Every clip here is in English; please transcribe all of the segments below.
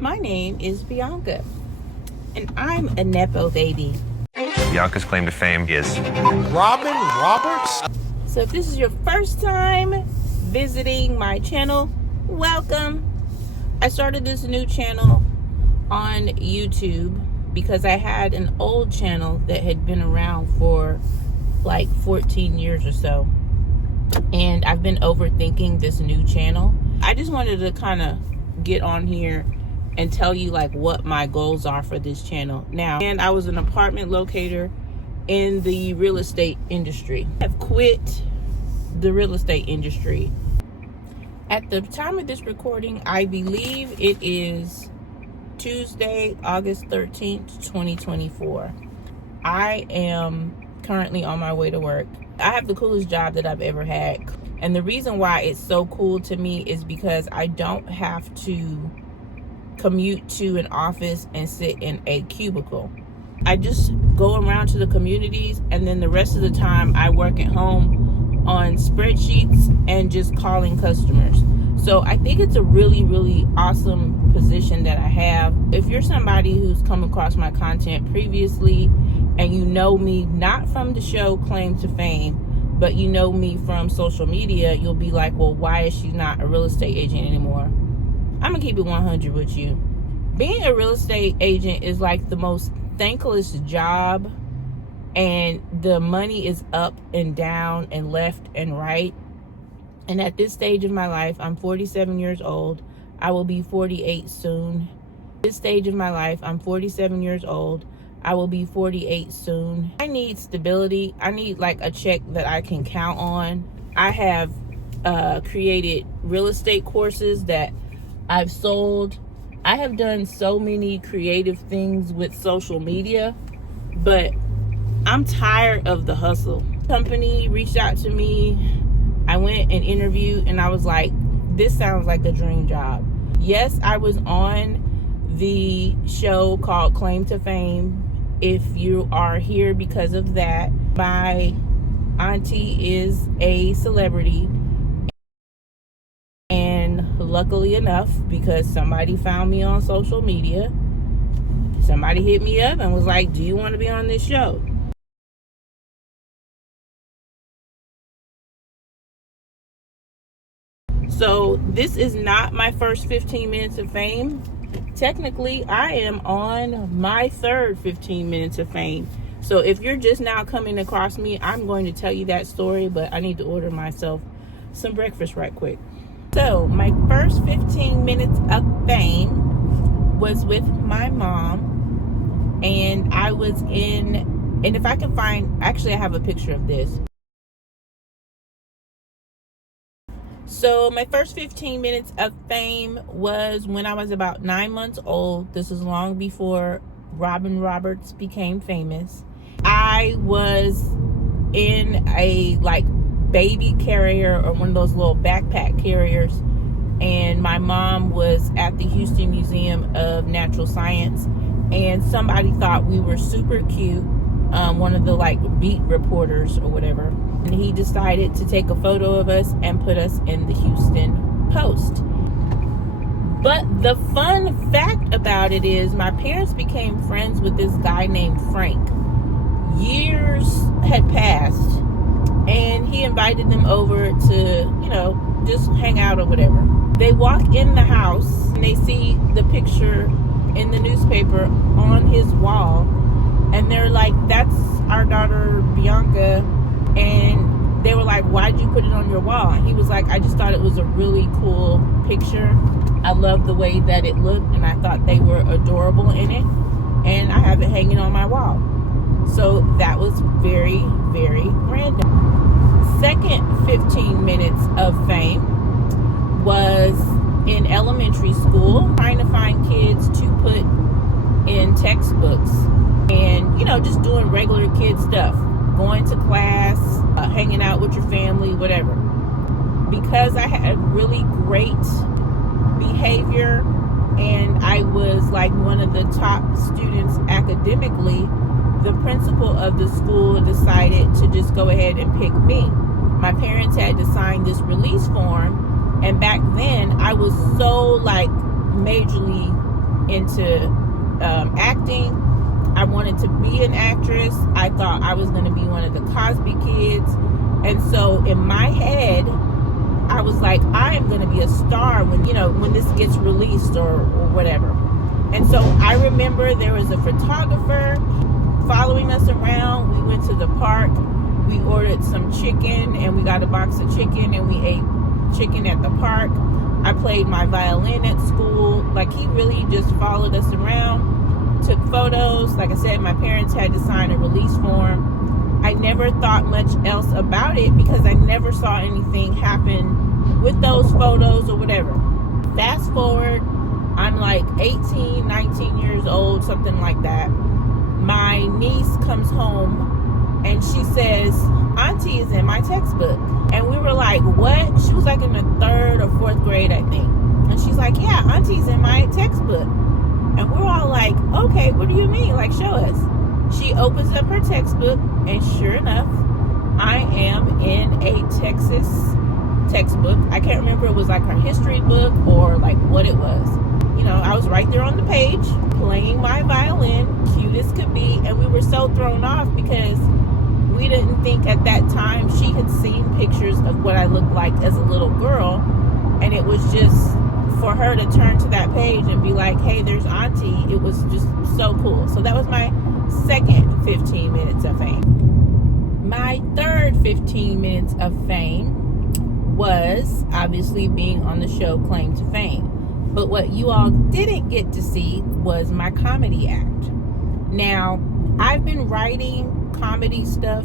My name is Bianca, and I'm a Nepo baby. Bianca's claim to fame is Robin Roberts? So if this is your first time visiting my channel, welcome. I started this new channel on YouTube because I had an old channel that had been around for like 14 years or so. And I've been overthinking this new channel. I just wanted to kind of get on here and tell you like what my goals are for this channel now. And I was an apartment locator in the real estate industry. I've quit the real estate industry. At the time of this recording, I believe it is Tuesday, August 13th, 2024. I am currently on my way to work. I have the coolest job that I've ever had. And the reason why it's so cool to me is because I don't have to commute to an office and sit in a cubicle. I just go around to the communities, and then the rest of the time I work at home on spreadsheets and just calling customers. So I think it's a really, really awesome position that I have. If you're somebody who's come across my content previously and you know me not from the show Claim to Fame, but you know me from social media, you'll be like, well, why is she not a real estate agent anymore? I'm gonna keep it 100 with you. Being a real estate agent is like the most thankless job, and the money is up and down and left and right. And at this stage of my life, I'm 47 years old. I will be 48 soon. At this stage of my life, I'm 47 years old. I will be 48 soon. I need stability. I need like a check that I can count on. I have created real estate courses that I've sold. I have done so many creative things with social media, but I'm tired of the hustle. Company reached out to me. I went and interviewed, and I was like, this sounds like a dream job. Yes, I was on the show called Claim to Fame. If you are here because of that, my auntie is a celebrity. And luckily enough, because somebody found me on social media, somebody hit me up and was like, do you want to be on this show? So this is not my first 15 minutes of fame. Technically, I am on my third 15 minutes of fame. So if you're just now coming across me, I'm going to tell you that story, but I need to order myself some breakfast right quick. So my first 15 minutes of fame was with my mom, and I was in, and if I can find, actually I have a picture of this. So my first 15 minutes of fame was when I was about 9 months old. This is long before Robin Roberts became famous. I was in a like baby carrier, or one of those little backpack carriers, and my mom was at the Houston Museum of Natural Science, and somebody thought we were super cute, one of the like beat reporters or whatever, and he decided to take a photo of us and put us in the Houston Post. But the fun fact about it is my parents became friends with this guy named Frank. Years had passed, and he invited them over to, just hang out or whatever. They walk in the house and they see the picture in the newspaper on his wall, and they're like, that's our daughter Bianca. And they were like, why'd you put it on your wall? And he was like, I just thought it was a really cool picture. I loved the way that it looked, and I thought they were adorable in it, and I have it hanging on my wall. So that was very, very random. Second 15 minutes of fame was in elementary school, trying to find kids to put in textbooks, and just doing regular kid stuff, going to class, hanging out with your family, whatever. Because I had really great behavior and I was like one of the top students academically, the principal of the school decided to just go ahead and pick me. My parents had to sign this release form, and back then I was so like majorly into acting. I wanted to be an actress. I thought I was going to be one of the Cosby kids. And so in my head, I was like, I am going to be a star when this gets released or whatever. And so I remember there was a photographer following us around. We went to the park. We ordered some chicken, and we got a box of chicken, and we ate chicken at the park. I played my violin at school. Like, he really just followed us around, took photos. Like I said, my parents had to sign a release form. I never thought much else about it because I never saw anything happen with those photos or whatever. Fast forward, I'm like 18, 19 years old, something like that. My niece comes home and she says, Auntie is in my textbook. And we were like, what? She was like in the 3rd or 4th grade, I think. And she's like, yeah, Auntie's in my textbook. And we're all like, okay, what do you mean? Like, show us. She opens up her textbook, and sure enough, I am in a Texas textbook. I can't remember if it was like her history book or like what it was. I was right there on the page playing my violin, cute as could be, and we were so thrown off because we didn't think at that time she had seen pictures of what I looked like as a little girl, and it was just for her to turn to that page and be like, hey, there's Auntie. It was just so cool. So that was my second 15 minutes of fame. My third 15 minutes of fame was obviously being on the show Claim to Fame. But what you all didn't get to see was my comedy act. Now, I've been writing comedy stuff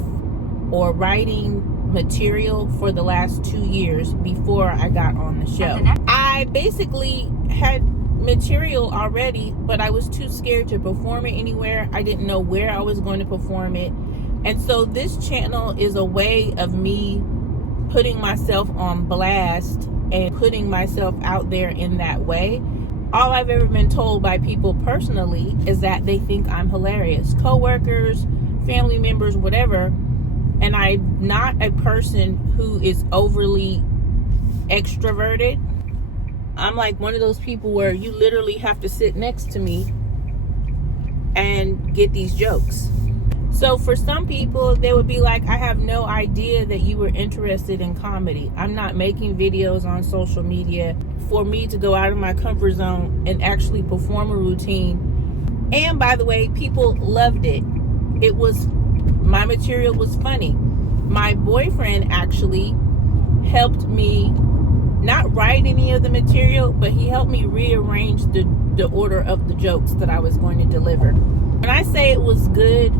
or writing material for the last 2 years before I got on the show. I basically had material already, but I was too scared to perform it anywhere. I didn't know where I was going to perform it. And so this channel is a way of me putting myself on blast and putting myself out there in that way. All I've ever been told by people personally is that they think I'm hilarious. Coworkers, family members, whatever. And I'm not a person who is overly extroverted. I'm like one of those people where you literally have to sit next to me and get these jokes. So for some people, they would be like, I have no idea that you were interested in comedy. I'm not making videos on social media for me to go out of my comfort zone and actually perform a routine. And by the way, people loved it. My material was funny. My boyfriend actually helped me not write any of the material, but he helped me rearrange the order of the jokes that I was going to deliver. When I say it was good,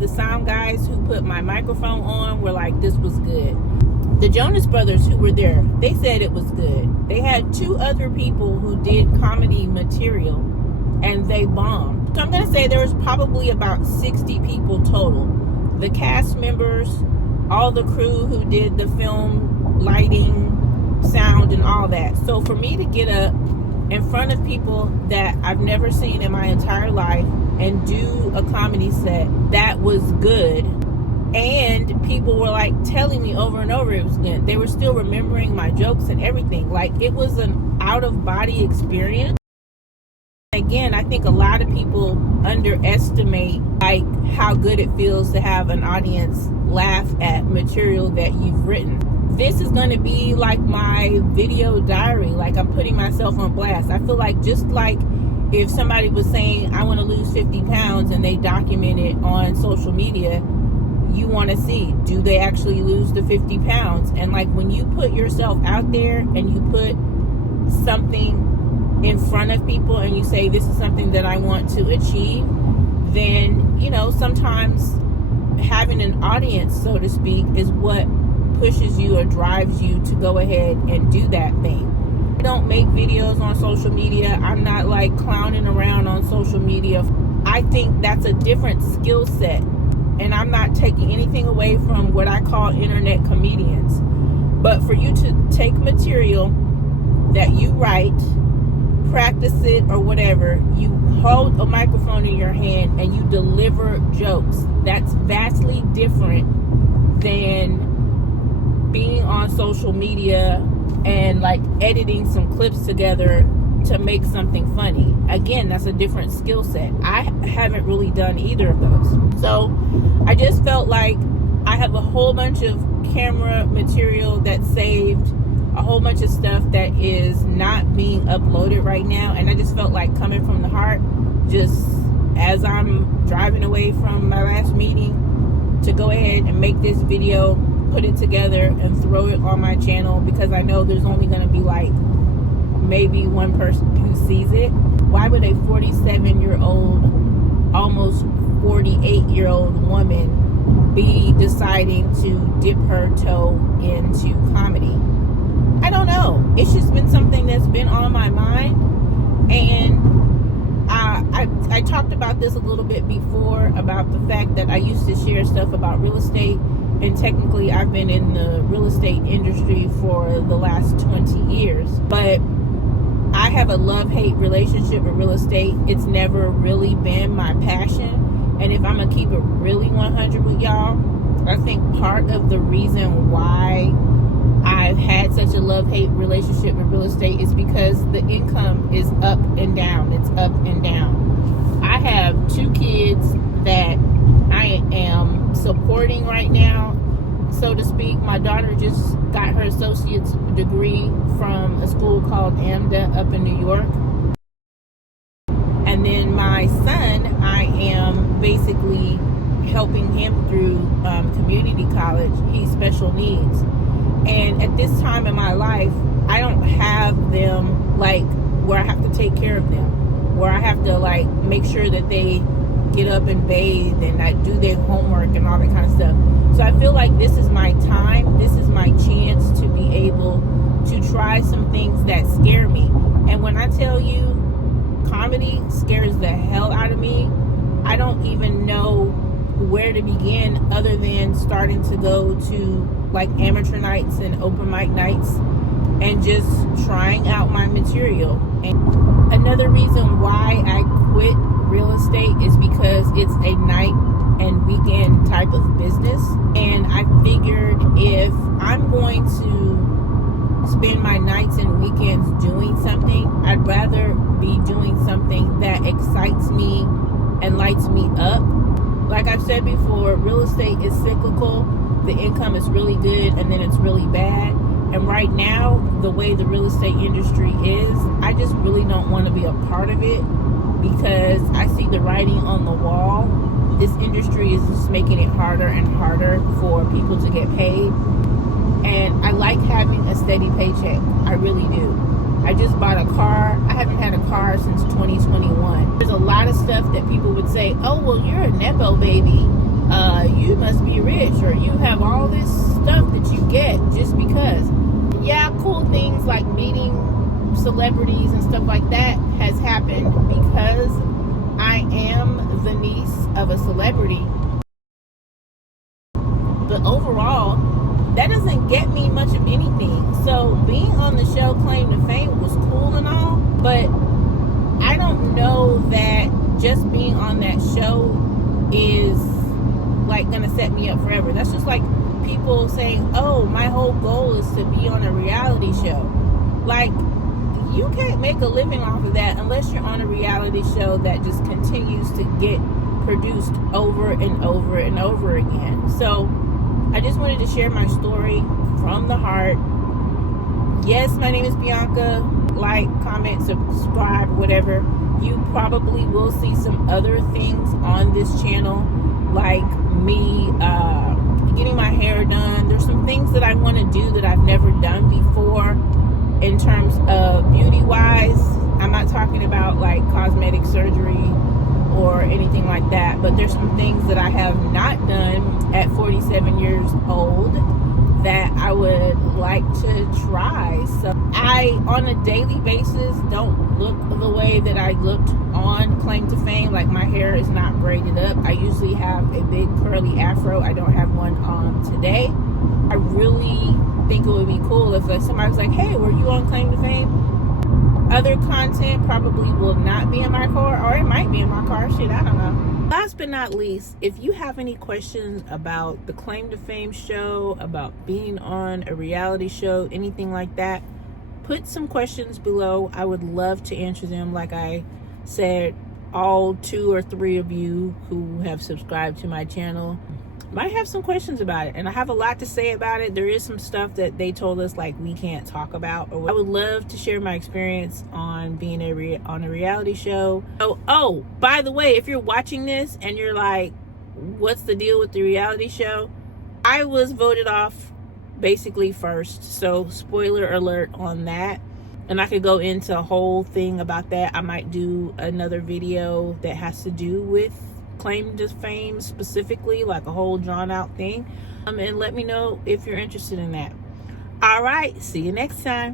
the sound guys who put my microphone on were like, this was good. The Jonas Brothers who were there, they said it was good. They had 2 other people who did comedy material and they bombed. So I'm going to say there was probably about 60 people total. The cast members, all the crew who did the film, lighting, sound, and all that. So for me to get up in front of people that I've never seen in my entire life and do a comedy set that was good, and people were like telling me over and over it was good. They were still remembering my jokes and everything. Like, it was an out-of-body experience. Again, I think a lot of people underestimate like how good it feels to have an audience laugh at material that you've written. This is going to be like my video diary. Like, I'm putting myself on blast. I feel like just like if somebody was saying, I want to lose 50 pounds and they document it on social media, you want to see, do they actually lose the 50 pounds? And like when you put yourself out there and you put something in front of people and you say, this is something that I want to achieve, then, sometimes having an audience, so to speak, is what pushes you or drives you to go ahead and do that thing. I don't make videos on social media. I'm not like clowning around on social media. I think that's a different skill set, and I'm not taking anything away from what I call internet comedians. But for you to take material that you write, practice it or whatever, you hold a microphone in your hand and you deliver jokes. That's vastly different than being on social media and like editing some clips together to make something funny. Again, that's a different skill set. I haven't really done either of those. So I just felt like I have a whole bunch of camera material that's saved, a whole bunch of stuff that is not being uploaded right now. And I just felt like coming from the heart, just as I'm driving away from my last meeting, to go ahead and make this video, put it together and throw it on my channel, because I know there's only going to be like maybe one person who sees it. Why would a 47-year-old, almost 48-year-old woman be deciding to dip her toe into comedy? I don't know. It's just been something that's been on my mind. And I talked about this a little bit before, about the fact that I used to share stuff about real estate. And technically, I've been in the real estate industry for the last 20 years. But I have a love-hate relationship with real estate. It's never really been my passion. And if I'm going to keep it really 100 with y'all, I think part of the reason why I've had such a love-hate relationship with real estate is because the income is up and down. It's up and down. I have 2 kids that I am supporting right now, so to speak. My daughter just got her associate's degree from a school called AMDA up in New York. And then my son, I am basically helping him through community college. He's special needs. And at this time in my life, I don't have them like where I have to take care of them, where I have to like make sure that they get up and bathe and I do their homework and all that kind of stuff. So I feel like this is my time. This is my chance to be able to try some things that scare me. And when I tell you comedy scares the hell out of me, I don't even know where to begin other than starting to go to like amateur nights and open mic nights and just trying out my material. And another reason why I quit real estate is because it's a night and weekend type of business. And I figured if I'm going to spend my nights and weekends doing something, I'd rather be doing something that excites me and lights me up. Like I've said before, real estate is cyclical. The income is really good and then it's really bad. And right now, the way the real estate industry is, I just really don't want to be a part of it, because I see the writing on the wall. This industry is just making it harder and harder for people to get paid. And I like having a steady paycheck. I really do. I just bought a car. I haven't had a car since 2021. There's a lot of stuff that people would say, oh, well, you're a Nepo baby. You must be rich, or you have all this stuff that you get just because. Yeah, cool things like meeting celebrities and stuff like that has happened because I am the niece of a celebrity. But overall, that doesn't get me much of anything. So being on the show Claim to Fame was cool and all, but I don't know that just being on that show is like gonna set me up forever. That's just like people saying, oh, my whole goal is to be on a reality show. Like, you can't make a living off of that unless you're on a reality show that just continues to get produced over and over and over again. So I just wanted to share my story from the heart. Yes, my name is Bianca. Like, comment, subscribe, whatever. You probably will see some other things on this channel, like me getting my hair done. There's some things that I want to do that I've never done before in terms of beauty wise. I'm not talking about like cosmetic surgery or anything like that, but there's some things that I have not done at 47 years old that I would like to try. So I, on a daily basis, don't look the way that I looked on Claim to Fame. Like, my hair is not braided up. I usually have a big curly afro. I don't have one on today. I really think it would be cool if like somebody was like, hey, were you on Claim to Fame? Other content probably will not be in my car, or it might be in my car. Shit, I don't know. Last but not least, if you have any questions about the Claim to Fame show, about being on a reality show, anything like that, put some questions below. I would love to answer them. Like I said, all 2 or 3 of you who have subscribed to my channel might have some questions about it, and I have a lot to say about it. There is some stuff that they told us like we can't talk about, or I would love to share my experience on being on a reality show. Oh, by the way, if you're watching this and you're like, what's the deal with the reality show? I was voted off basically first, so spoiler alert on that. And I could go into a whole thing about that. I might do another video that has to do with claim to fame specifically, like a whole drawn out thing. And let me know if you're interested in that. All right, see you next time.